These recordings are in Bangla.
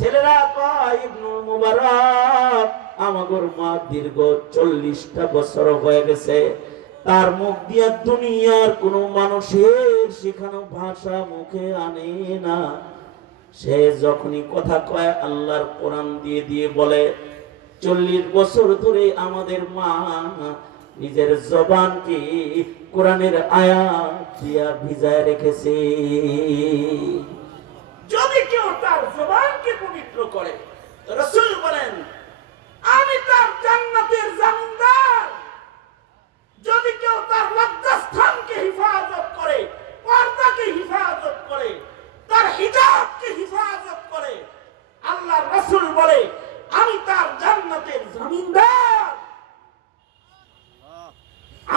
ছেলেরা কয় ইবনুল মুবারক আমাগর মা দীর্ঘ 40টা বছর হয়ে গেছে, তার মুখ দিয়া দুনিয়ার কোন মানুষের শেখানো ভাষা মুখে আনে না। সে যখনই কথা কয় আল্লাহর কোরআন দিয়ে দিয়ে বলে। 40 বছর ধরে আমাদের মা নিজের জবানকে কোরআনের আয়াত দিয়া ভিজায় রেখেছে। যদি কেউ তার জবানকে পবিত্র করে, রাসূল বলেন আমি তার জান্নাতের জামিনদার। যদি কেউ তার লজ্জাস্থানকে হিফাজত করে, পর্দাকে হিফাজত করে, তার হিজাবকে হিফাজত করে, আল্লাহর রাসূল বলে আমি তার জান্নাতের জামিনদার।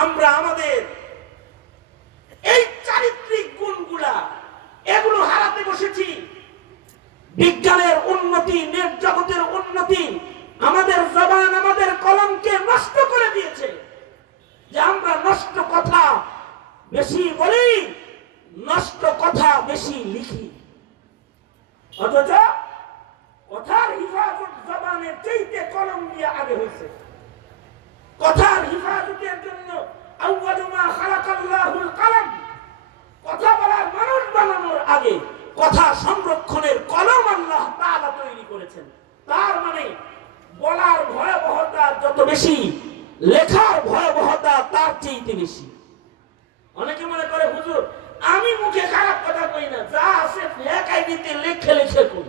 আমরা আমাদের এই চারিত্রিক গুণগুলা এগুলো হারাতে বসেছি। বিজ্ঞানের উন্নতি, নেট জগতের উন্নতি আমাদের জবান, আমাদের কলমকে নষ্ট করে দিয়েছে। যে আমরা নষ্ট কথা বেশি বলি, নষ্ট কথা বেশি লিখি, অথচ কথার হিফাজত জবানের চাইতে কলম দিয়ে আগে হয়েছে। কথার হিফাজতের জন্য আউয়ালু মা খালাকাল্লাহুল কলম, কথা বলার মানুষ বানানোর আগে কথা সংরক্ষণের কলম আল্লাহ তাআলা তৈরি করেছেন। তার মানে বলার ভয়াবহতা যত বেশি, লেখার ভয়াবহতা তার চেয়ে বেশি। অনেকে মনে করে হুজুর আমি মুখে খারাপ কথা কই না, যা আছে একাই দিতে লেখে লেখে কই।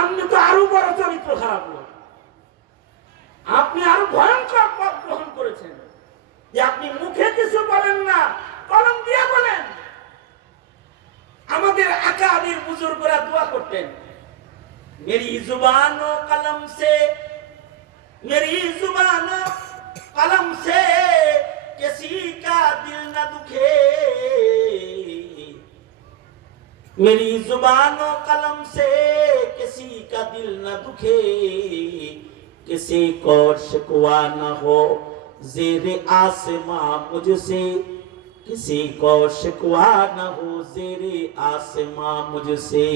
আপনি তো আরো বড় চরিত্র খারাপ লোক, আপনি আরো ভয়ঙ্কর পথ গ্রহণ করেছেন যে আপনি মুখে কিছু বলেন না, কলম দিয়ে বলেন। আমাদের আকাবির বুজুর্গরা দোয়া করতেন, মেরি জুবান ও কলম সে, मेरी जुबान कलम से किसी का दिल न दुखे, मेरी जुबान कलम से किसी का दिल न दुखे, किसी को शिकवा न हो ज़ेरे आसमां मुझसे, किसी को शिकवा न हो ज़ेरे आसमां मुझसे,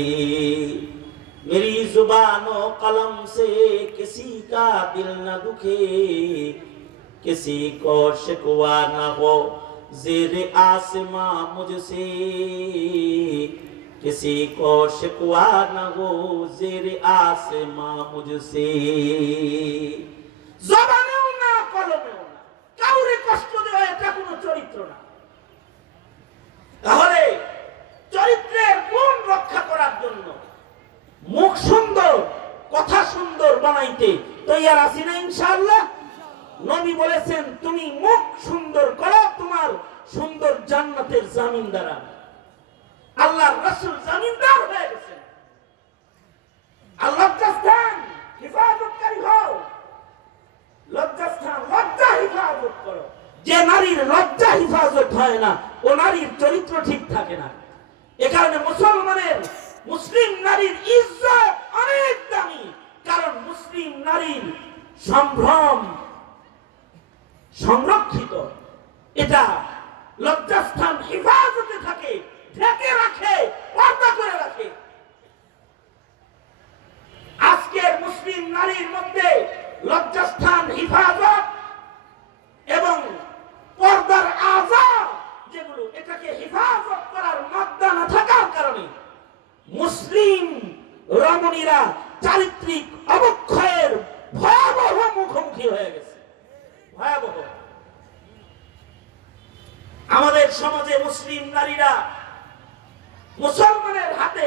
मेरी जुबान और कलम से किसी का दिल न दुखे, किसी को शिकवा न हो ज़ेरे आसमां मुझसे, किसी को शिकवा न हो ज़ेरे आसमां मुझसे। জবানেও না কলমেও না কাউরে কষ্ট দেওয়া এটা কোনো চরিত্র না। তাহলে চরিত্রের গুণ রক্ষা করার জন্য মুখ সুন্দর, কথা সুন্দর বানাইতে তৈয়ার আছি না ইনশাআল্লাহ? নবী বলেছেন তুমি মুখ সুন্দর করো, তোমার সুন্দর জান্নাতের জামিনদার। আল্লাহর রাসূল জামিনদার হয়ে গেছেন। আল্লাহর লজ্জাস্থান হিফাজতকারী হও, লজ্জাস্থান লজ্জা হিফাজত করো। যে নারীর লজ্জা হিফাজত হয় না, ও নারীর চরিত্র ঠিক থাকে না। এ কারণে মুসলমানের, মুসলিম নারীর ইজ্জত অনেক দামি। কারণ মুসলিম নারীর সম্ভ্রম সংরক্ষিত, এটা লজ্জাস্থান হিফাজতে থাকে, ঢেকে রাখে, পর্দা করে রাখে। আজকের মুসলিম নারীর মধ্যে লজ্জাস্থান হিফাজত এবং পর্দার আযাব যেগুলো, এটাকে হিফাজত করার মাদ্দা না থাকার কারণে মুসলিম রমণীরা চারিত্রিক অবক্ষয়ের ভয়াবহ মুখোমুখি হয়ে গেছে। ভয়াবহ। আমাদের সমাজে মুসলিম নারীরা মুসলমানের হাতে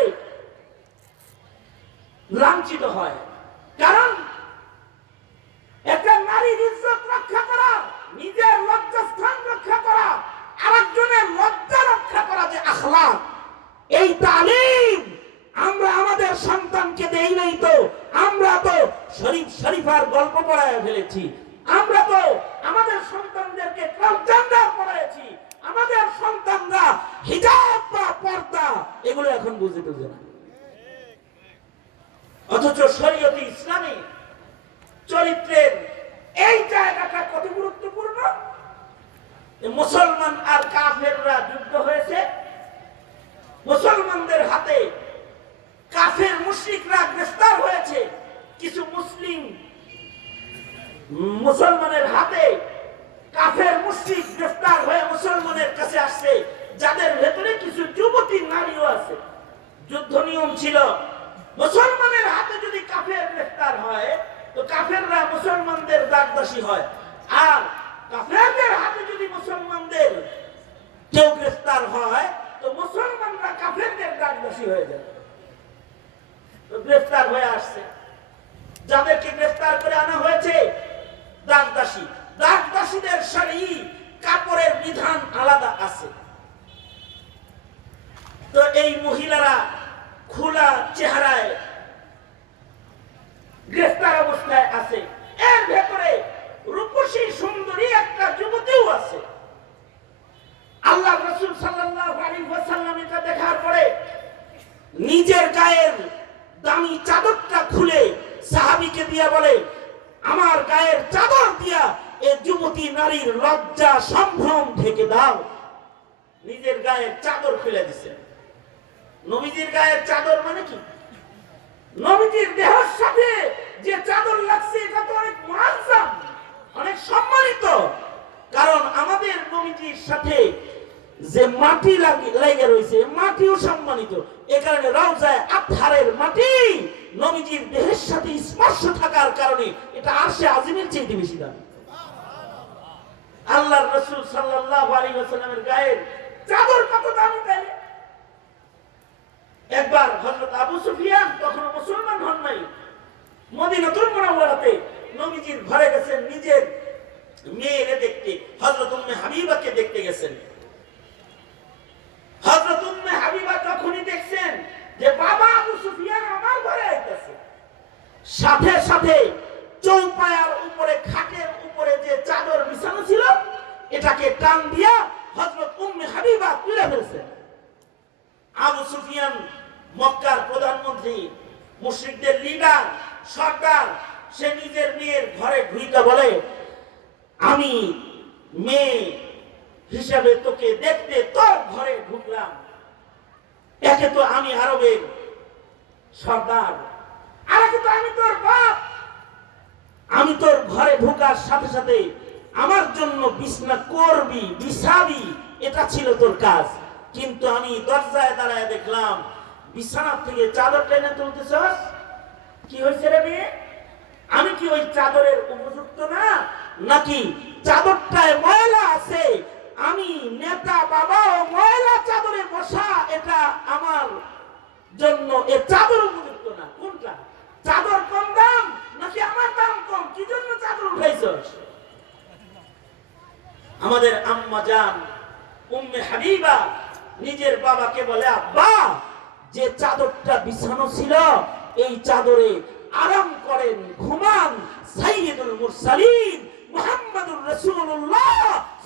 লাঞ্ছিত হয়। কারণ একটা নারীর ইজ্জত রক্ষা করা, নিজের লজ্জাস্থান রক্ষা করা, আরেকজনের লজ্জা রক্ষা করা যে আখলাক, এই তালিম আমরা আমাদের সন্তানকে দেই নাই। তো আমরা তো শরীফ শরীফার গল্প পড়ায় ফেলেছি, আমরা তো আমাদের সন্তানদেরকে ট্রান্সজেন্ডার পড়াইছি, আমাদের সন্তানরা হিজাব বা পর্দা এগুলো এখন বুঝে না। অথচ শরীয়তে ইসলামে চরিত্রের এই জায়গাটা কত গুরুত্বপূর্ণ। মুসলমান আর কাফেররা যুদ্ধ হয়েছে, মুসলমানদের হাতে কাফের মুশরিকরা গ্রেফতার হয়েছে, কিছু মুসলিম মুসলমানের হাতে কাফের মুশরিক গ্রেফতার হয়ে মুসলমানের কাছে আসছে, যাদের ভেতরে কিছু যুবতী নারীও আছে। যুদ্ধ নিয়ম ছিল, মুসলমানের হাতে যদি কাফের গ্রেফতার হয় তো কাফেররা মুসলমানদের দাসদাসী হয়, আর কাফেরদের হাতে যদি মুসলমানদের কেউ গ্রেফতার হয় তো মুসলমানরা কাফেরদের দাসদাসী হয়ে যায়। তো গ্রেফতার হয়ে আসছে, যাদেরকে গ্রেফতার করে আনা হয়েছে দাসদাসী। দাসদাসীদের শাড়ি কাপড়ের বিধান আলাদা আছে। তো এই মহিলারা খোলা চেহারায় গ্রেফতার অবস্থায় আছে, এর ভেতরে রূপসী সুন্দরী একটা যুবতীও আছে। আল্লাহ রাসূল সাল্লাল্লাহু আলাইহি ওয়াসাল্লাম এটা দেখার পরে নিজের গায়ের দামি চাদরটা খুলে সাহাবীকে দিয়া বলে, আমার গায়ের চাদর দিয়া এই যুবতী নারীর লজ্জা সম্ভ্রম ঢেকে দাও। নিজের গায়ের চাদর খুলে দিছে। নবীজির গায়ের চাদর মানে কি? নবীজির দেহের সাথে যে চাদর লাগছে এটা তো অনেক মুআজ্জাম, অনেক সম্মানিত। কারণ আমাদের নবীজির সাথে যে মাটি লাগে রয়েছে, মাটিও সম্মানিত। এ কারণে রওজায়ে আতহারের মাটি নবীজির দেহের সাথে স্পর্শ থাকার কারণে এটা আরশে আজিমের চেয়ে বেশি দামি। আল্লাহর রাসূল সাল্লাল্লাহু আলাইহি ওয়াসাল্লামের গায়ের চাদর কত দামি তাইলে? একবার হযরত আবু সুফিয়ান তখন মুসলমান হন নাই, মদিনাতুল মুনাওয়ারাতে নবীজির ঘরে গেছেন নিজের মেয়েকে দেখতে, হযরত উম্মে হাবিবাকে দেখতে গেছেন। হযরত উম্মে হাবিবা তখনই দেখছেন যে বাবা আবু সুফিয়ান আমার ঘরে আইতাছে, সাথে সাথে চৌপায়ার উপরে খাটের উপরে যে চাদর বিছানো ছিল এটাকে টান দিয়া হযরত উম্মে হাবিবা তুলে ফেলছেন। আবু সুফিয়ান মক্কার প্রধানমন্ত্রী, মুশরিকদের লিডার, সরদার, সে নিজের মেয়ের ঘরে ঢুইকা বলে, আমি মেয়ে হিসাবে তোকে দেখতে তোর ঘরে ঢুকলাম, একে তো আমি আরবের সরদার, আর একে তো আমি তোর বাপ। আমি তোর ঘরে ঢোকার সাথে সাথে আমার জন্য বিছানা করবি, বিছাবি, এটা ছিল তোর কাজ। কিন্তু আমি দরজায় দাঁড়ায় দেখলাম বিছানা থেকে চাদর টেনে তুলতেছস। কি হয়েছে রে মেয়ে? আমি কি ওই চাদরের উপযুক্ত না, নাকি চাদরটায় ময়লা আছে? আমি নেতা বাবা ও ময়লা চাদরে বসা এটা আমার জন্য এ চাদর উপযুক্ত না। কোনটা? চাদর কম দাম নাকি আমার দাম কম? কি জন্য চাদর উঠাইছস? আমাদের আম্মা জান উম্মে হাবিবা নিজের বাবাকে বলে, আব্বা, যে চাদরটা বিছানো ছিল এই চাদরে আরাম করেন, ঘুমান সাইয়্যিদুল মুরসালিন মুহাম্মাদুর রাসূলুল্লাহ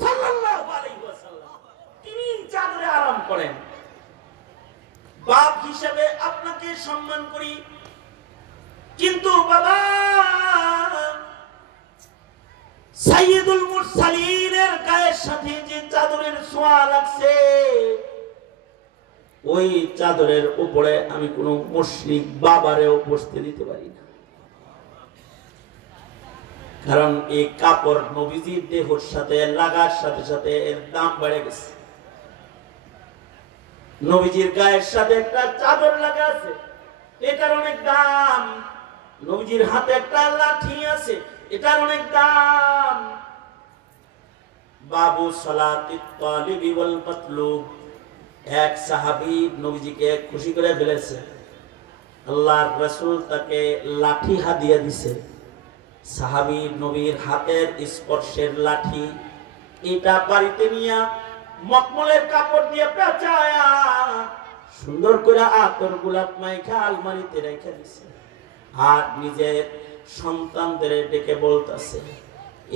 সাল্লাল্লাহু আলাইহি ওয়াসাল্লাম, তিনি চাদরে আরাম করেন। বাপ হিসেবে আপনাকে সম্মান করি, কিন্তু বাবা সাইয়্যিদুল মুরসালিনের গায়ের সাথে যে চাদরের ছোঁয়া লাগছে ওই চাদরের উপরে আমি কোন মুশরিক বাবারেও বসতে দিতে পারি না। কারণ এই কাপড় নবীজির দেহের সাথে লাগার সাথে সাথে এর দাম বেড়ে গেছে। নবীজির গায়ের সাথে একটা চাদর লাগা আছে, এটার অনেক দাম। নবীজির হাতে একটা লাঠি আছে, এটার অনেক দাম। বাবু সালাতিত তালিবি ওয়াল মাতলুব, এক সাহাবী নবীজিকে খুশি করে ফেলেছে। আল্লাহর রাসূল তাকে লাঠি হাদিয়া দিয়েছে। সাহাবী নবীর হাতের স্পর্শের লাঠি, এটা বাড়িতে নিয়ে মখমলের কাপড় দিয়ে পেঁচায়া সুন্দর করে আতর গোলাপ মাইখা আলমারিতে রেখে দিছে। আর নিজের সন্তানদের ডেকে বলতেছে,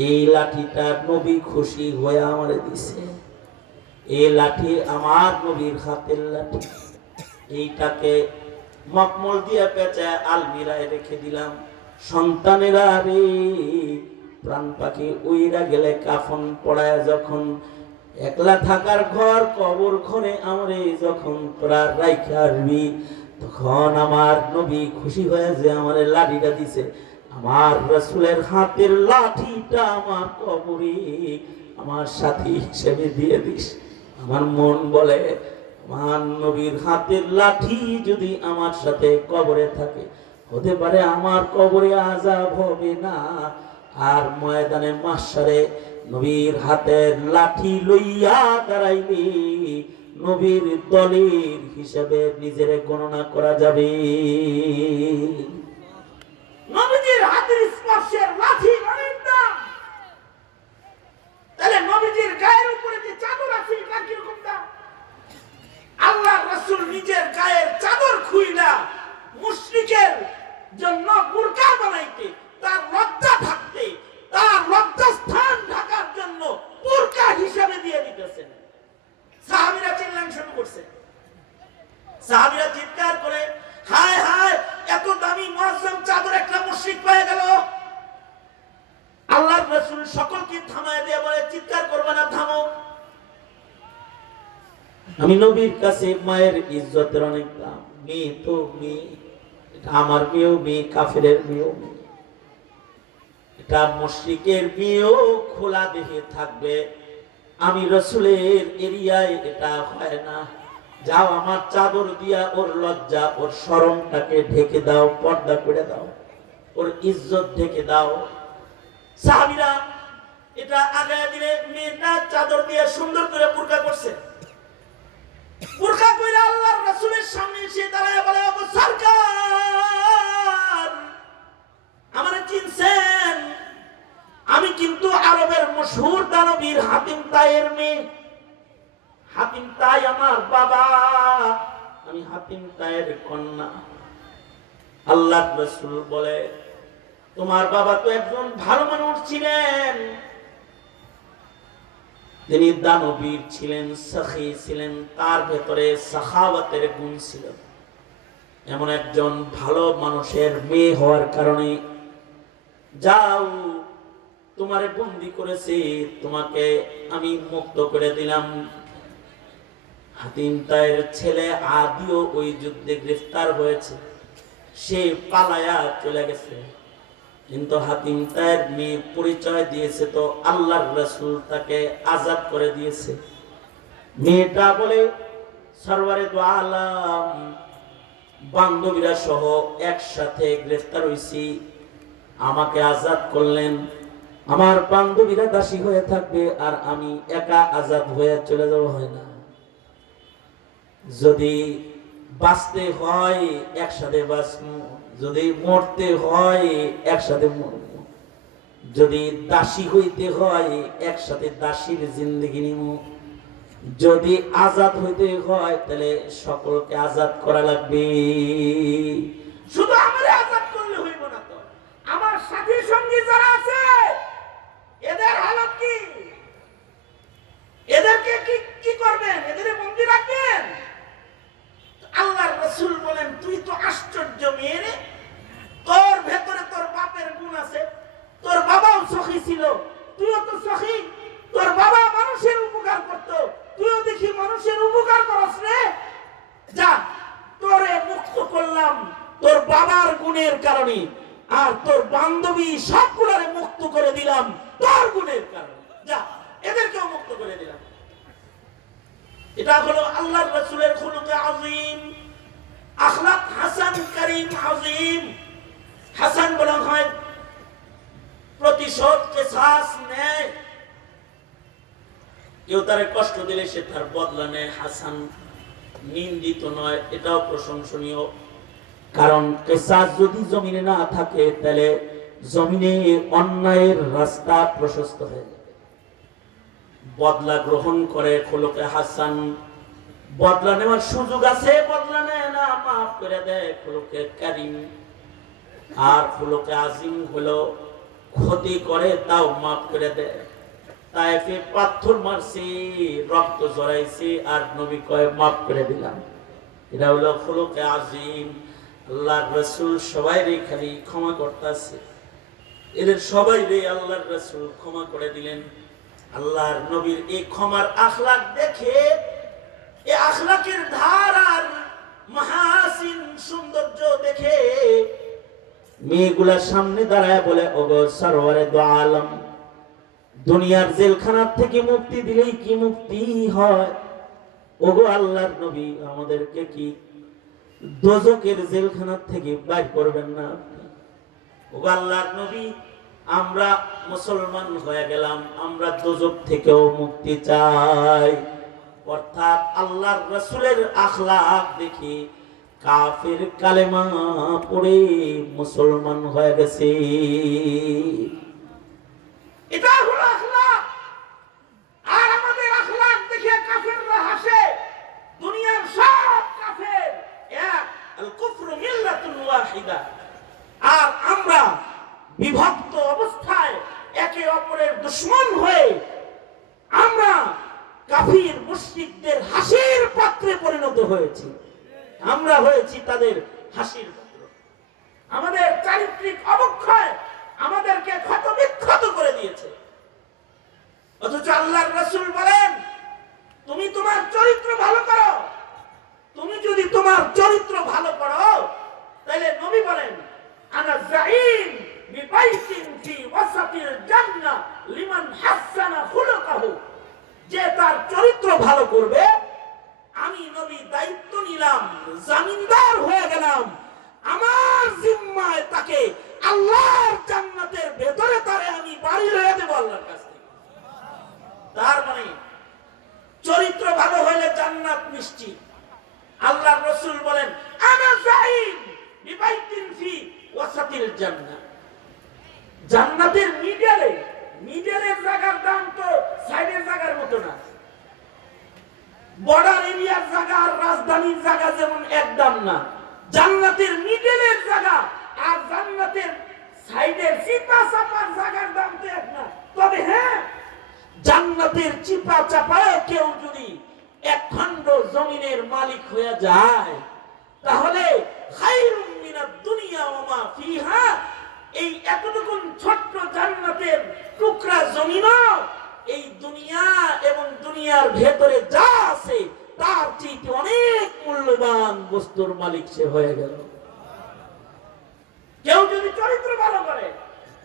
এই লাঠিটা নবী খুশি হয়ে আমারে দিছে, এই লাঠি আমার নবীর হাতের লাঠি, এইটাকে মখমল দিয়ে পেঁচায় আলমিরায় রেখে দিলাম। সন্তানেরা রে, প্রাণ পাখি উইরা গেলে কাফন পড়ায় যখন একলা থাকার ঘর কবর ঘরে আমরে যখন তোরা রাইখা আসবি, তখন আমার নবী খুশি হয়ে যে আমার লাঠিটা দিছে, আমার রাসূলের হাতের লাঠিটা আমার কবরে আমার সাথী হিসেবে দিয়ে দিস। আমার মন বলে আমার নবীর হাতের লাঠি যদি আমার সাথে কবরে থাকে, হতে পারে আমার কবরে আযাব হবে না, আর ময়দানে মাহশারে নবীর হাতের লাঠি লইয়া দাঁড়াইলে নবীর দলের হিসাবে নিজের গণনা করা যাবে। নবীজির হাতের স্পর্শের লাঠি অনেক দাম। তাহলে নবীজির গায়ের উপরে যে চাদর আছে এটা কিরকম দাম? আল্লাহর রাসূল নিজের গায়ের চাদর খুইলা মুশরিকের জন্য বুরকা বানাইতে, তার লজ্জা ঢাকতে, তার লজ্জা স্থান ঢাকার জন্য বুরকা হিসাবে দিয়ে দিতেছেন। সাহাবীরা চিল্লান শুরু করছে। সাহাবীরা চিৎকার করে, হায় হায়, এত দামি মুআজ্জম চাদর একটা মুশরিক পেয়ে গেল। আল্লাহর রাসূল সকলকে থামায় দিয়ে বলে, চিৎকার করবে না, থামো। আমি নবীর কাছে মায়ের ইজ্জতের অনেক দাম। মেয়ে তো মেয়ে, এটা আমার মেয়েও মেয়ে, কাফেরের মেয়েও মেয়ে, এটা মুশরিকের মেয়েও খোলা দেহে থাকবে। আমি রাসূলের এরিয়ায় এটা হয় না। যাও আমার চাদর দিয়া ওর লজ্জা, ওর শরমটাকে ঢেকে দাও, পর্দা করে দাও, ওর ইজ্জত ঢেকে দাও। সাহাবীরা এটা আগায় দিলে মেয়েটা চাদর দিয়ে সুন্দর করে বুরকা করছে। বুরকা কইরা আল্লাহর রাসূলের সামনে এসে দাঁড়ায় বলে, ও সরকার, আমারে চিনছেন? আমি কিন্তু আরবের মশহুর দানবীর হাতিম তাইয়ের মেয়ে। হাতিম তাই আমার বাবা, আমি হাতিম তাইয়ের কন্যা। আল্লাহর রাসূল বলে, তোমার বাবা তো একজন ভালো মানুষ ছিলেন, তিনি দানবীর ছিলেন, সখী ছিলেন, তার ভেতরে সাখাওয়াতের গুণ ছিল। এমন একজন ভালো মানুষের মেয়ে হওয়ার কারণে যাও, তোমারে বন্দী করেছে, তোমাকে আমি মুক্ত করে দিলাম। হাতিম তাইয়ের ছেলে আদিও ওই যুদ্ধে গ্রেফতার হয়েছে, সে পালায়া চলে গেছে। কিন্তু হাতিম তাইয়ের মেয়ে পরিচয় দিয়েছে তো আল্লাহর রাসূল তাকে আজাদ করে দিয়েছে। মেয়েটা বলে, সরওয়ারে দো আলম, বান্ধবীরা সহ একসাথে গ্রেফতার হইছি, আমাকে আজাদ করলেন। আমার বান্ধবীরা দাসী হয়ে থাকবে আর আমি একা আজাদ হয়ে চলে যাব, হয় না। যদি বাঁচতে হয় একসাথে বাঁচবো, যদি মরতে হয় একসাথে মরব, যদি দাসী হইতে হয় একসাথে দাসীর জিন্দেগি নিব, যদি আজাদ হইতে হয় তাহলে সকলকে আজাদ করা লাগবে। শুধু আমারে আজাদ করলে হইব না, তো আমার সাথী সঙ্গী যারা আছে এদের হালত কি? এদেরকে কি করবেন? এদের বন্দী রাখবেন? আল্লাহর রাসূল বলেন, তুই তো আশ্চর্য মেয়ে রে, তোর ভেতরে তোর বাপের গুণ আছে, তোর বাবাও সখী ছিল, তুইও তো সখী, তোর বাবা মানুষের উপকার করত, তুইও দেখি মানুষের উপকার করস রে। যা, তোরে মুক্ত করলাম তোর বাবার গুণের কারণে, আর তোর বান্ধবী সবগুলোরে মুক্ত করে দিলাম তোর গুণের কারণে। যা, এদেরকেও মুক্ত করে দিলাম। এটা হলো আল্লাহর রাসূলের খুলুকে আযীম, আখলাক হাসান, করিম, আযীম। হাসান বলা হয় প্রতিশোধ, কিসাস নেয়। কেউ তারে কষ্ট দিলে সে তার বদলা নেয়। হাসান নিন্দিত নয়, এটাও প্রশংসনীয়। কারণ কিসাস যদি জমিনে না থাকে তাহলে জমিনে অন্যায়ের রাস্তা প্রশস্ত হয়ে যাবে। বদলা গ্রহণ করে খুলুকে হাসান। বদলা নেওয়ার সুযোগ আছে, বদলা নেয় না, মাফ করে দেয়, খুলুকে কারীম। আর খুলুকে আযীম হলো ক্ষতি করে তাও মাফ করে দেয়। তায়েফে পাথর মারছি, রক্ত ঝরাইছি, আর নবী কয় মাফ করে দিলাম। এটা হলো খুলুকে আযীম। আল্লাহর রাসূল সবাইরে খালি ক্ষমা করতেছে, এদের সবাইরে আল্লাহর রাসূল ক্ষমা করে দিলেন। আল্লাহর নবীর এই ক্ষমার আখলাক দেখে, এই আখলাকের ধার আর মাহাসিন সৌন্দর্য দেখে মেয়েগুলার সামনে দাঁড়ায় বলে, ওগো সরওয়ারে দো আলম, দুনিয়ার জেলখানার থেকে মুক্তি দিলেই কি মুক্তি হয়? ওগো আল্লাহর নবী, আমাদেরকে কি দোজখের জেলখানার থেকে বাইর করবেন না? ওগো আল্লাহর নবী, আমরা মুসলমান হয়ে গেলাম, আমরা দোজখ থেকেও মুক্তি চাই। অর্থাৎ আল্লাহর রাসূলের আখলাক দেখি কাফের কালেমা পড়ে মুসলমান হয়ে গেছে। এটা হলো আখলাক। আর আমাদের আখলাক দেখে কাফেররা হাসে। দুনিয়ার সব কাফের এক, আল কুফরু মিল্লাতুন ওয়াহিদা। আর আমরা বিভক্ত অবস্থায় একে অপরের দুশমন হয়ে আমরা কাফির মুশরিকদের হাসির পাত্রে পরিণত হয়েছি। আমরা হয়েছি তাদের হাসির পাত্র। আমাদের চারিত্রিক অবক্ষয় আমাদেরকে ক্ষতবিক্ষত করে দিয়েছে। অথচ আল্লাহর রাসূল বলেন, তুমি তোমার চরিত্র ভালো করো। তুমি যদি তোমার চরিত্র ভালো করো, তাহলে নবী বলেন, আনা যাইম বিবাইতিন ফি ওয়াসাতিল জান্নাহ লিমান হাসানা খুলুকাহু। যে তার চরিত্র ভালো করবে, আমি নবী দায়িত্ব নিলাম, জামিনদার হয়ে গেলাম, আমার জিম্মায় তাকে আল্লাহর জান্নাতের ভেতরে তারে আমি বাড়ি লয়ে দেব আল্লাহর কাছ থেকে। তার মানে চরিত্র ভালো হলে জান্নাত নিশ্চিত। আল্লাহর রাসূল বলেন, আনা যাইম বিবাইতিন ফি ওয়াসাতিল জান্নাহ। জান্নাতের মিডলের জায়গার দাম তো সাইডের জায়গার মতো না। বর্ডার এরিয়ার জায়গা আর রাজধানীর জায়গা যেমন এক দাম না। জান্নাতের মিডলের জায়গা আর জান্নাতের সাইডের চিপা চাপার জায়গার দাম তো এক না। তবে হ্যাঁ, জান্নাতের চিপা চাপায় কেউ যদি এক খণ্ড জমিনের মালিক হয়ে যায়, তাহলে খায়রুম মিনাদ দুনিয়া ওয়া মা ফিহা, এই এতটুকু ছোট্ট জান্নাতের টুকরা জমিনও এই দুনিয়া এবং দুনিয়ার ভেতরে যা আছে তার চেয়ে অনেক মূল্যবান বস্তুর মালিক সে হয়ে গেল। কেউ যদি চরিত্র ভালো করে,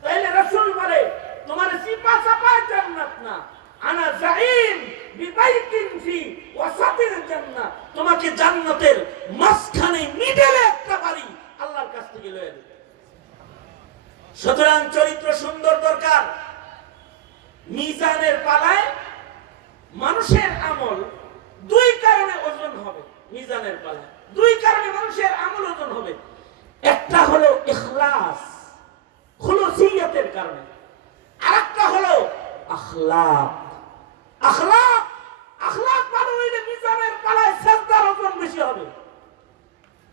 তাহলে রাসূল বলে, তোমার সিপা চাপা জান্নাত না, আনা যাইম বিবাইতিন ফি ওয়াসাতিল জান্নাহ, তোমাকে জান্নাতের মাঝখানে মিডলে একটা বাড়ি আল্লাহর কাছ থেকে লয়ে দেবে। সুতরাং চরিত্র সুন্দর দরকার। মিজানের পালায় মানুষের আমল দুই কারণে ওজন হবে। মিজানের পালায় দুই কারণে মানুষের আমল ওজন হবে। একটা হলো ইখলাস, খুলুসিয়তের কারণে, আরেকটা হলো আখলাক। আখলাক ভালো হইলে মিজানের পালায় সেজদার ওজন বেশি হবে।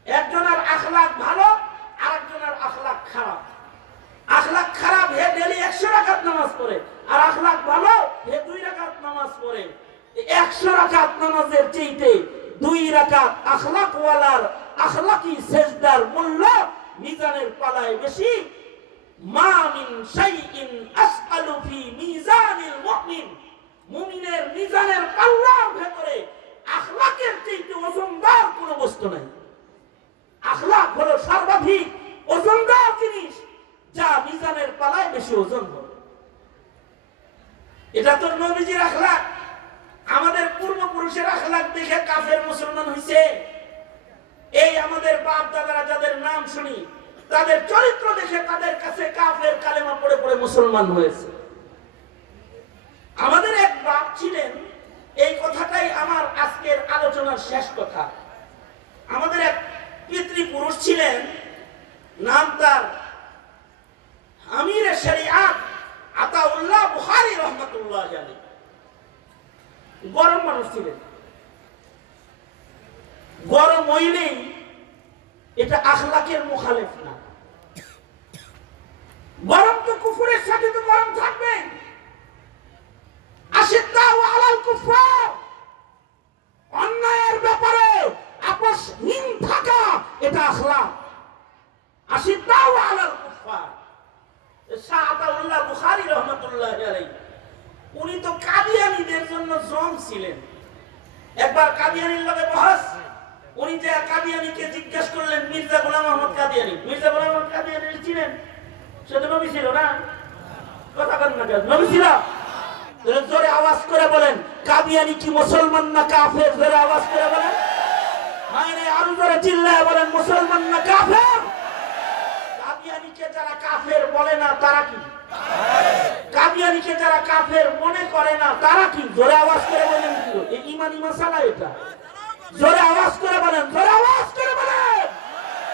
একজনের আখলাক ভালো, আরেকজনের আখলাক খারাপ। আখলাক খারাপ, হে ডেলি 100 রাকাত নামাজ পড়ে, আর আখলাক ভালো, হে 2 রাকাত নামাজ পড়ে। 100 রাকাত নামাজের চাইতে 2 রাকাত আখলাক ওয়ালার আখলাকি সেজদার মূল্য মিজানের পালায় বেশি। মা মিন শাইইন আসআলু ফি মিজানিল মুমিন, মুমিনের মিজানের পাল্লার ভেতরে আখলাকের চাইতে ওজনদার কোনো বস্তু নাই। আখলাক হলো সর্বাধিক ওজনদার জিনিস, যা মিজানের পালায় বেশি ওজন হবে। এটা তো নবীজির আখলাক। আমাদের পূর্বপুরুষের আখলাক দেখে কাফের মুসলমান হইছে। এই আমাদের বাপ দাদারা যাদের নাম শুনি, তাদের চরিত্র দেখে তাদের কাছে কাফের কালেমা পড়ে পড়ে মুসলমান হয়েছে। আমাদের এক বাপ ছিলেন, এই কথাটাই আমার আজকের আলোচনার শেষ কথা। আমাদের এক পিতৃপুরুষ ছিলেন, নাম তার আমিরে শরিয়াত আতাউল্লাহ বুখারী রাহমাতুল্লাহি আলাইহি। গরম মানুষ ছিলেন। গরম হইলেই এটা আখলাকের মুখালেফ না। গরম তো কুফরের সাথে তো গরম থাকবে। আশিদ্দাউ আলাল কুফার, অন্যায়ের ব্যাপারে আপোষহীন থাকা, এটা আখলাক। আশিদ্দাউ আলাল কুফার। আতাউল্লাহ বুখারী রাহমাতুল্লাহি আলাইহি, উনি তো কাদিয়ানীদের জন্য জম ছিলেন। একবার কাদিয়ানীর লগে বহস, উনি যে কাদিয়ানীকে জিজ্ঞেস করলেন মির্জা গোলাম আহমদ কাদিয়ানী, মির্জা গোলাম আহমদ কাদিয়ানী চিনেন? সে তো নবী ছিল না? কথা বলেন না কেন? নবী ছিল? জোরে আওয়াজ করে বলেন, কাদিয়ানী কি মুসলমান না কাফের? জোরে আওয়াজ করে বলেন, মানে আরো জোরে চিল্লায় বলেন, মুসলমান না কাফের? কাদিয়ানীকে যারা কাফের বলে না তারা কি? কাদিয়ানীকে যারা কাফের মনে করে না তারা কি? জোরে আওয়াজ করে বলেন, এই ইমানি মাসালা এটা। জোরে আওয়াজ করে বলেন, জোরে আওয়াজ করে বলেন,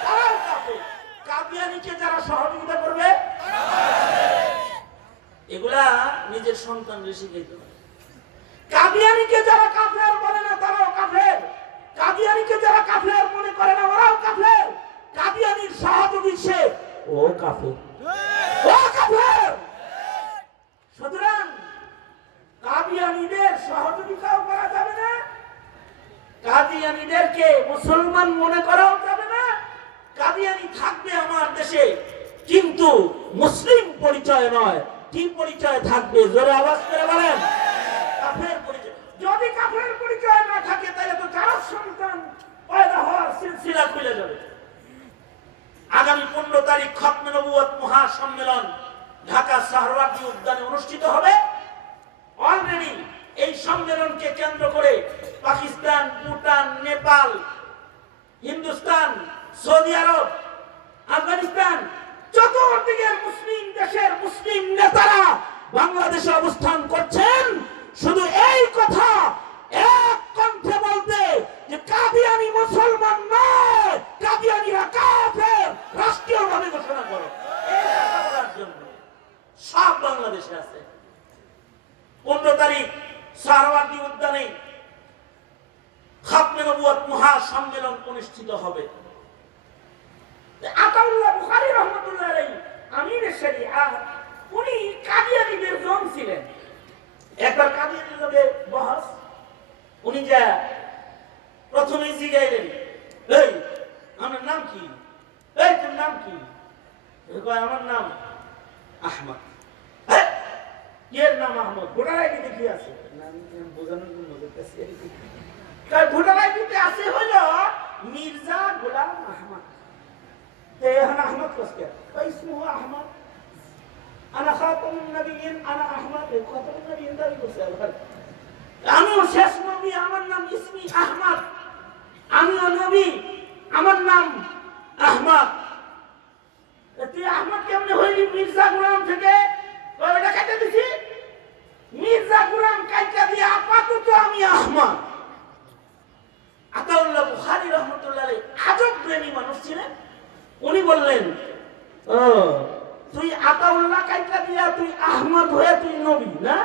তারাও কাফের। কাদিয়ানীকে যারা সহযোগিতা করবে এগুলা নিজের সন্তানকে শিখাইতে হবে। কাদিয়ানীকে যারা কাফের বলে না তারাও কাফের। কাদিয়ানীকে যারা কাফের মনে করে না ওরাও কাফের। কাদিয়ানীর সহযোগী সে, ও কাফের, ও কাফের। সুতরাং কাদিয়ানীদের সহযোগিতাও করা যাবে না, কাদিয়ানীদেরকে মুসলমান মনে করাও যাবে না। কাদিয়ানী থাকবে আমার দেশে, কিন্তু মুসলিম পরিচয় নয়। কি পরিচয় থাকবে? জোরে আওয়াজ করে বলেন, কাফের পরিচয়। যদি কাফের পরিচয় না থাকে তাহলে তো যারা সন্তান পয়দা হওয়ার সিলসিলা খুলে যাবে। আগামী 15 তারিখ খতমে নবুয়ত মহাসম্মেলন ঢাকা সাহরাওয়ার্দী উদ্যানে অনুষ্ঠিত হবে। অলরেডি এই সম্মেলনকে কেন্দ্র করে পাকিস্তান, ভুটান, নেপাল, হিন্দুস্তান, সৌদি আরব, আফগানিস্তান, চতুর্দিকের মুসলিম দেশের মুসলিম নেতারা বাংলাদেশে অবস্থান করছেন। শুধু এই কথা এক কণ্ঠে বলতে যে কাদিয়ানী মুসলমান নয়, কাদিয়ানীরা কাফের, রাষ্ট্রীয়ভাবে ঘোষণা করো। এই কথা বলার জন্য সব বাংলাদেশে আছে। 15 তারিখ সাহরাওয়ার্দী উদ্যানে খতমে নবুয়ত মহাসম্মেলন অনুষ্ঠিত হবে। আতাউল্লাহ বুখারী রাহমাতুল্লাহ আলাইহি আমিরে শরিয়াহ, উনি কাদিয়ানীদের জন ছিলেন। একবার কাদিয়ানীর লগে বহস, উনি যা প্রথমে জিজ্ঞাইলেন, এই আমার নাম কি? এই তোর নাম কি? আমার নাম আহমদ। এর নাম আহমদ, ভোটার আইডিতে কি আছে? বোঝানোর জন্য ভোটার আইডিতে আছে হলো মির্জা গোলাম আহমদ। এখন আহমদ কসকে ইসমুহু আহমদ, আনা খাতামুন নবিয়্যিন, আনা আহমদ। এই খাতামুন নবিয়্যিন দাবি করছে, আমিও শেষ নবী, আমার নাম ইসমি আহমদ। আমিও নবী, আমার নাম আহমদ। তুই আহমদ কেমনে হইলি মির্জা গোলাম থেকে? ওটা কেটে দিছি, মির্জা গোলাম কাইটা দিয়ে আপাতত আমি আহমদ। আতাউল্লাহ বুখারী রাহমাতুল্লাহ আলাইহি আজব প্রেমী মানুষ ছিলেন। উনি বললেন, ও তুই আতাউল্লাহ কাইটা দিয়া তুই আহমদ হয়ে তুই নবী না?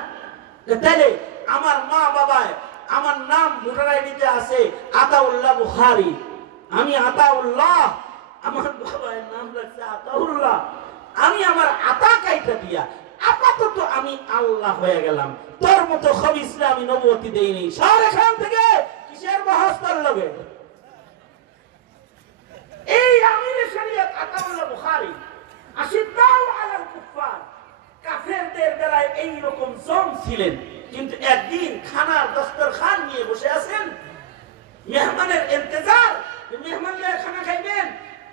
তাহলে আমার মা বাবায় আমার নাম ভোটার আইডিতে আছে আতাউল্লাহ বুখারী, আমি আতাউল্লাহ, আমার বাবার নাম রাখছে আতাউল্লাহ, আমি আমার আতা কাইটা দিয়া আপাতত আমি আল্লাহ হয়ে গেলাম। তোর মতো খবিসরা আমি নবুয়তি দেইনি। সর এখান থেকে, কিসের বহস তোর লগে? এই আমিরে শরিয়ত আতাউল্লাহ বুখারী আশিদ্দাউ আলাল কুফার, কাফেরদের বেলায় এই রকম জম ছিলেন। কিন্তু একদিন খানার দস্তরখান নিয়ে বসে আছেন, মেহমানের ইন্তজার, মেহমানরা খানা খাইবেন,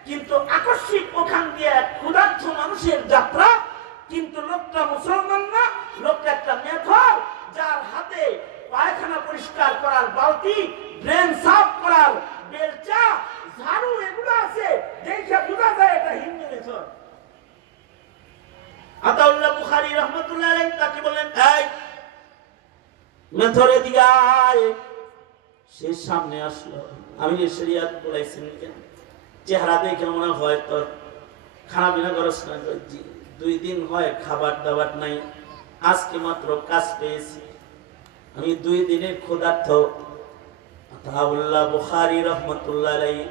কিন্তু আকস্মিক ওখান দিয়ে ক্ষুধার্ত মানুষের যাত্রা। কিন্তু লোকটা মুসলমান না, লোকটা একটা মেথর, যার হাতে পায়খানা পরিষ্কার করার বালতি, ড্রেন সাফ করার বেলচা, ঝাড়ু এগুলো আছে, দেখে বোঝা যায় এটা হিন্দু মেথর। আতাউল্লাহ বুখারী রাহমাতুল্লাহ আলাইহি তাকে বললেন, এই মেথর এদিকে আয়। সে সামনে আসলো। আমি শরিয়াত বলাইছেন কেন? চেহারা দেখে মনে হয় তোর খানা পিনা করস না। 2 দিন হয় খাবার দাবার নাই, আজকে মাত্র কাজ পেয়েছি, আমি 2 দিনের ক্ষুধার্ত। আতাউল্লাহ বুখারী রাহমাতুল্লাহ আলাইহি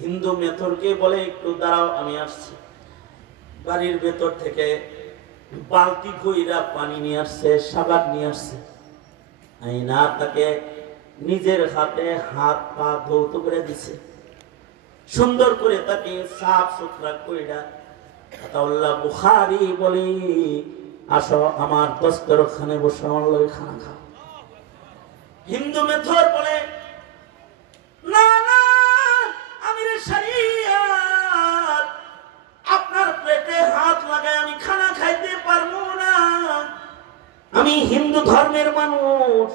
হিন্দু মেথরকে বলে, একটু দাঁড়াও আমি আসছি। বাড়ির ভেতর থেকে বালতি কইরা পানি নিয়ে আসছে, সাবান নিয়ে আসছে। আইনা তাকে নিজের হাতে হাত পা ধৌত করে দিছে, সুন্দর করে তাকে সাফ সুতরা কইরা। আতাউল্লাহ বুখারী বলি, আসো আমার দস্তরখানে বসে আমার লগে খানা খাও। হিন্দু মেথর বলে, না না আমি হিন্দু ধর্মের মানুষ,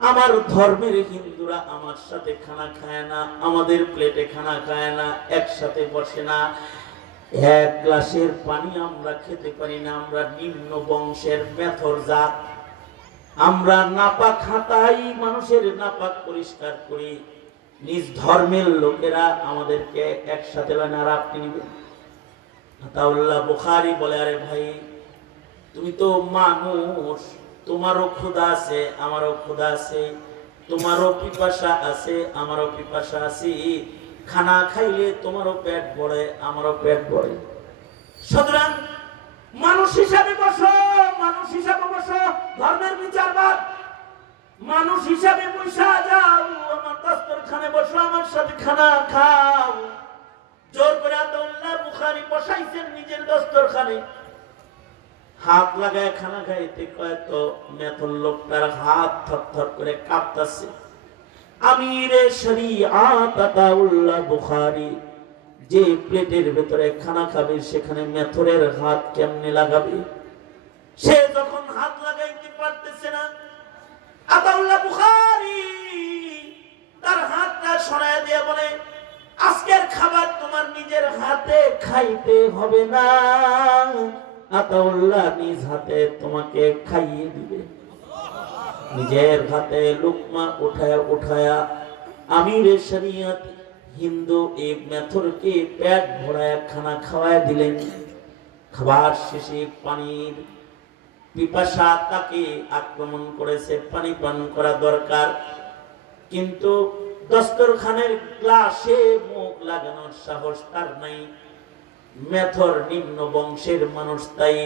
আমার ধর্মের হিন্দুরা আমার সাথে খানা খায় না, আমাদের প্লেটে খানা খায় না, একসাথে বসে না, এক গ্লাসের পানি আমরা খেতে পারি না। আমরা নিম্ন বংশের মেথর জাত, আমরা নাপাক হাতাই মানুষের নাপাক পরিষ্কার করি। নিজ ধর্মের লোকেরা আমাদেরকে একসাথে আর আপনি নিবেন। আতাউল্লাহ বুখারী বলে, আরে ভাই তুমি তো মানুষ, তোমারও ক্ষুধা আছে আমারও ক্ষুধা আছে, তোমারও পিপাসা আছে আমারও পিপাসা আছে, খানা খাইলে তোমারও পেট ভরে আমারও পেট ভরে। সুতরাং মানুষ হিসাবে বসো, মানুষ হিসাবে বসো, ধর্মের বিচারবাদ। মানুষ হিসাবে বসা যাও, আমার দস্তরখানে বসো, আমার সাথে খানা খাও। জোর করে আতাউল্লাহ বুখারী বসাইছেন নিজের দস্তরখানে, হাত লাগায় খানা খাইতে কয় তো মেথর লোকটার হাত থরথর করে কাঁপতাছে। আমিরে শরীআত আতাউল্লাহ বুখারী যে প্লেটের ভেতরে খানা খাবে সেখানে মেথরের হাত কেমনে লাগাবে? সে যখন হাত লাগাইতে পারতেছে না, আতাউল্লাহ বুখারী তার হাতটা সরায় দিয়ে বলে, আজকের খাবার তোমার নিজের হাতে খাইতে হবে না, আতাউল্লাহ নিজ হাতে তোমাকে খাইয়ে দিবে। নিজের হাতে লুকমা উঠায়া উঠায়া আমিরে শরীয়ত হিন্দু এই মেথরকে পেট ভরায়া খানা খাওয়ায় দিলেন। খাবার শেষে পানির পিপাসা তাকে আক্রমণ করেছে, পানি পান করা দরকার, কিন্তু দস্তরখানের গ্লাসে মুখ লাগানোর সাহস তার নাই। মেথর নিম্ন বংশের মানুষ, তাই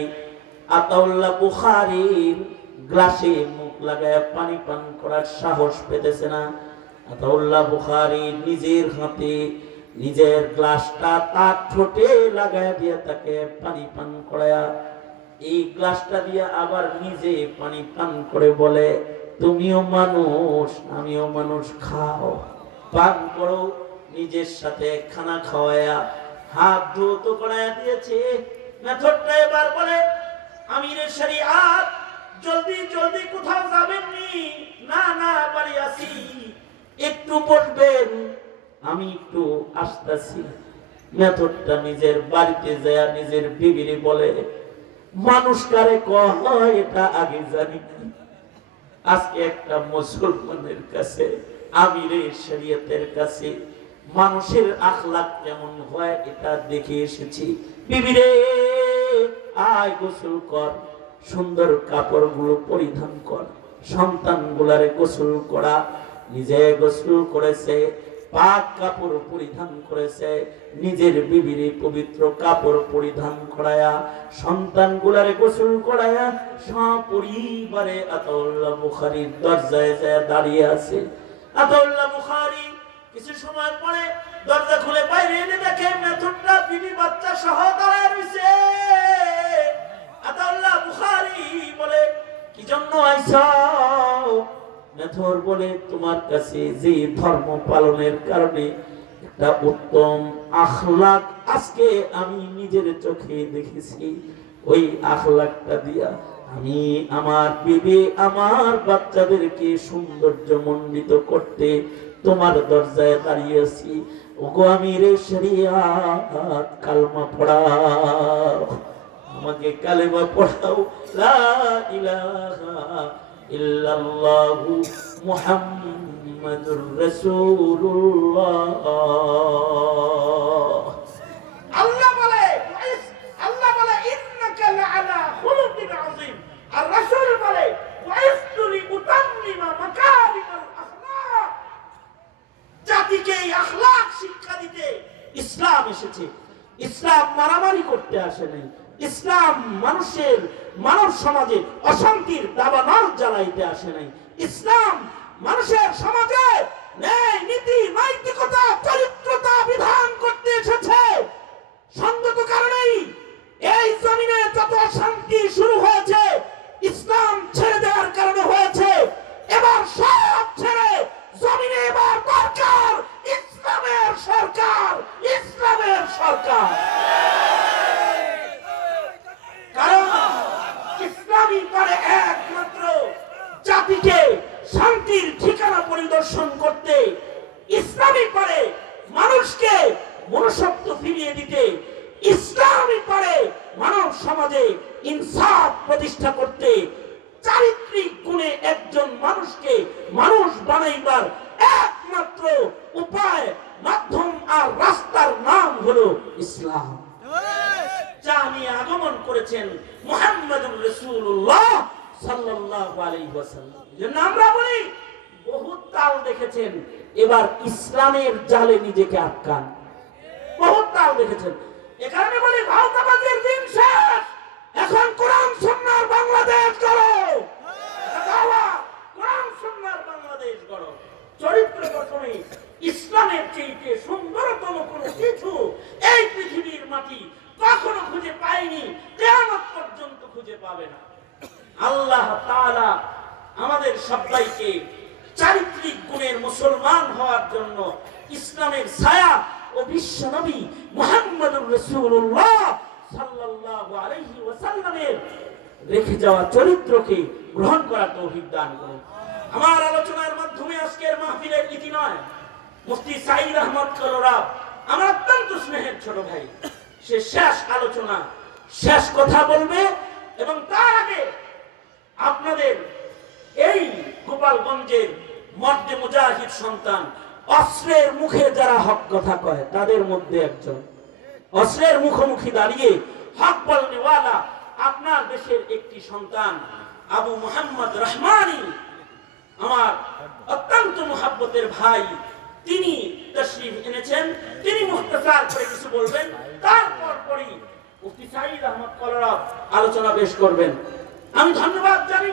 আতাউল্লাহ বুখারীর গ্লাসে মুখ লাগায় পানি পান করার সাহস পেতেছে না। আতাউল্লাহ বুখারী নিজের হাতে নিজের গ্লাসটা তার ঠোঁটে লাগায় দিয়ে তাকে পানি পান করায়া, এই গ্লাসটা দিয়ে আবার নিজে পানি পান করে বলে, তুমিও মানুষ আমিও মানুষ, খাও পান করো। নিজের সাথে খানা খাওয়ায়া হাত ধুতো করায়া দিয়েছে। মেথরটা এবার বলে, আমিরে শরীআত জলদি জলদি কোথাও যাবেন নি? না না, বাড়ি আছি, একটু বসবেন, আমি একটু আসতেছি। মেথরটা নিজের বাড়িতে যায় নিজের বিবিরে বলে, মানুষ কারে কয় এটা আগে জানি না, আজকে একটা মুসলমানের কাছে, আমিরে শরীয়তের কাছে মানুষের আখলাক কেমন হয় এটা দেখে এসেছি। বিবিরে আয় গোসল কর, সুন্দর কাপড়গুলো পরিধান কর, সন্তানগুলারে গোসল করা। নিজে গোসল করেছে, পাক কাপড় পরিধান করেছে, নিজের বিবিরে পবিত্র কাপড় পরিধান করায়া সন্তানগুলারে গোসল করায়া সপরিবারে আতাউল্লাহ বুখারীর দরজায় যায় দাঁড়িয়ে আছে। আতাউল্লাহ বুখারী কিছু সময় পরে দরজা খুলে বাইরে এনে দেখে মেথরটা বিবি বাচ্চা সহ দাঁড়ায় রইছে। আতাউল্লাহ বুখারী বলে, কি জন্য আইছো? মেথর বলে, তোমার কাছে যে ধর্ম পালনের কারণে একটা উত্তম আখলাক আজকে আমি নিজের চোখে দেখেছি, ওই আখলাকটা দিয়া আমি আমার বিবি আমার বাচ্চাদেরকে সৌন্দর্য মণ্ডিত করতে তোমার দরজায় দাঁড়িয়েছি। ওগো আমিরে শরীয়ত, কালমা পড়াও, আমাকে কালেমা পড়াও, লা ইলাহা ইল্লাল্লাহু মুহাম্মাদুর রাসূলুল্লাহ। আল্লাহ বলে ইন্নাকা লাআলা খুলুকিন আযীম, আর রাসূল বলে ওয়াইফতুলি মুতাম্মিমা মাকারিমাল আখলাক। জাতিকে এই আখলাক শিক্ষা দিতে ইসলাম এসেছে। ইসলাম মারামারি করতে আসে নাই। ইসলাম মানুষের মানব সমাজে অশান্তির দাবানল জ্বালাইতে আসে নাই। ইসলাম মানুষের সমাজে ন্যায় নীতি নৈতিকতা চরিত্রতা বিধান করতে এসেছে। সঙ্গত কারণেই এই জমিনে যত অশান্তি শুরু হয়েছে ইসলাম ছেড়ে দেওয়ার কারণে হয়েছে। এবার সব ছেড়ে জমিনে এবার দরকার ইসলামের সরকার, ইসলামের সরকার। কারণ ইসলামী করে এক পৃথিবীতে ইসলামই পারে মানব সমাজে ইনসাফ প্রতিষ্ঠা করতে। চারিত্রিক গুণে একজন মানুষকে মানুষ বানাইবার একমাত্র উপায়, মাধ্যম আর রাস্তার নাম হলো ইসলাম, যা নিয়ে আগমন করেছেন মুহাম্মদুর রাসূলুল্লাহ সাল্লাল্লাহু আলাইহি ওয়াসাল্লাম। এজন্য আমরা বলি, বহুত তাল দেখেছেন, এবার ইসলামের জালে নিজেকে আটকান। বহুত তাল দেখেছেন, এ কারণে বলি ভাওতাবাজির দিন শেষ, এখন কোরআন সুন্নাহর বাংলাদেশ গড়ো। কোরআন সুন্নাহর বাংলাদেশ গড়ো। চরিত্র গঠনে ইসলামের চেয়ে সুন্দরতম কোনো কিছু এই পৃথিবীর মাটি কখনো খুঁজে পায়নি, কিয়ামত পর্যন্ত খুঁজে পাবে না। আল্লাহ তাআলা আমাদের সবাইকে চারিত্রিক গুণের মুসলমান হওয়ার জন্য ইসলামের ছায়া ও বিশ্বনবী মুহাম্মদুর রাসূলুল্লাহ সাল্লাল্লাহু আলাইহি ওয়াসাল্লামের রেখে যাওয়া চরিত্রকে গ্রহণ করার তৌফিক দান করুন। আমার আলোচনার মাধ্যমে আজকের মাহফিলের ইতি নয়, মুফতি সাঈদ আহমদ কলরাব আমার অত্যন্ত স্নেহের ছোট ভাই, সে শেষ আলোচনা, শেষ কথা বলবে। এবং তার আগে আপনাদের এই গোপালগঞ্জের মর্দে মুজাহিদ সন্তান, অস্ত্রের মুখে যারা হক কথা কয় তাদের মধ্যে একজন, অস্ত্রের মুখোমুখি দাঁড়িয়ে হক বলনেওয়ালা আপনার দেশের একটি সন্তান আবু মোহাম্মদ রহমানী, আমার অত্যন্ত মুহাব্বতের ভাই, তিনি তশরিফ এনেছেন। তিনি মুখতাসার করে কিছু বলবেন, তারপর পরই মুফতি সাঈদ আহমদ কলরাব আলোচনা পেশ করবেন। আমি ধন্যবাদ জানি